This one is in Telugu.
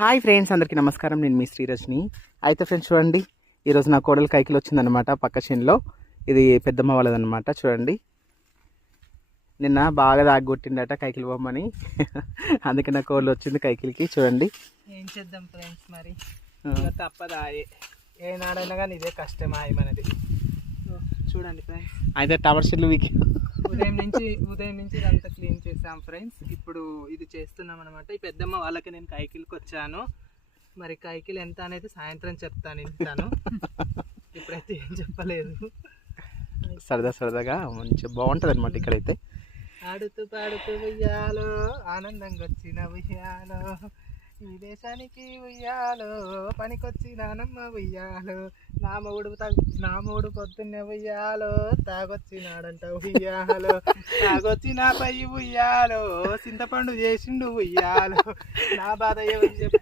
హాయ్ ఫ్రెండ్స్, అందరికీ నమస్కారం. నేను మీ శ్రీరజని. అయితే ఫ్రెండ్స్ చూడండి, ఈరోజు నా కోడలు కైకిలు వచ్చిందనమాట పక్క చేనులో. ఇది పెద్దమ్మ వాళ్ళదనమాట. చూడండి, నిన్న బాగా దాగొట్టిండట కైకిలు బొమ్మని. అందుకే నా కోడలు వచ్చింది కైకిలికి. చూడండి, ఏం చేద్దాం ఫ్రెండ్స్, మరి తప్పదా? ఏనాడైనా కానీ ఇదే కష్టమాయ మనది. చూడండి ఫ్రెండ్స్, అయితే టవర్ షెడ్లు వీక్ ఉదయం నుంచి ఇదంతా క్లీన్ చేసాం ఫ్రెండ్స్. ఇప్పుడు ఇది చేస్తున్నాం అనమాట. ఈ పెద్దమ్మ వాళ్ళకి నేను కైకిలికి వచ్చాను. మరి కైకిలు ఎంత అనేది సాయంత్రం చెప్తాను, ఇంటాను. ఇప్పుడైతే ఏం చెప్పలేదు. సరదాగా మంచిగా బాగుంటుంది అనమాట. ఇక్కడైతే ఆడుతూ పాడుతూ ఉయ్యాలో, ఆనందంగా వచ్చిన ఉయ్యాలో, ఈ దేశానికి ఉయ్యాలో, పనికొచ్చి నానమ్మ ఉయ్యాలో, నా మూడు పొద్దున్నే ఉయ్యాలో, తాగొచ్చినాడంట ఉయ్యాలో, తాగొచ్చి నా పై ఉయ్యాలో, చింతపండు చేసిండు ఉయ్యాలో, నా బాధ ఎవరు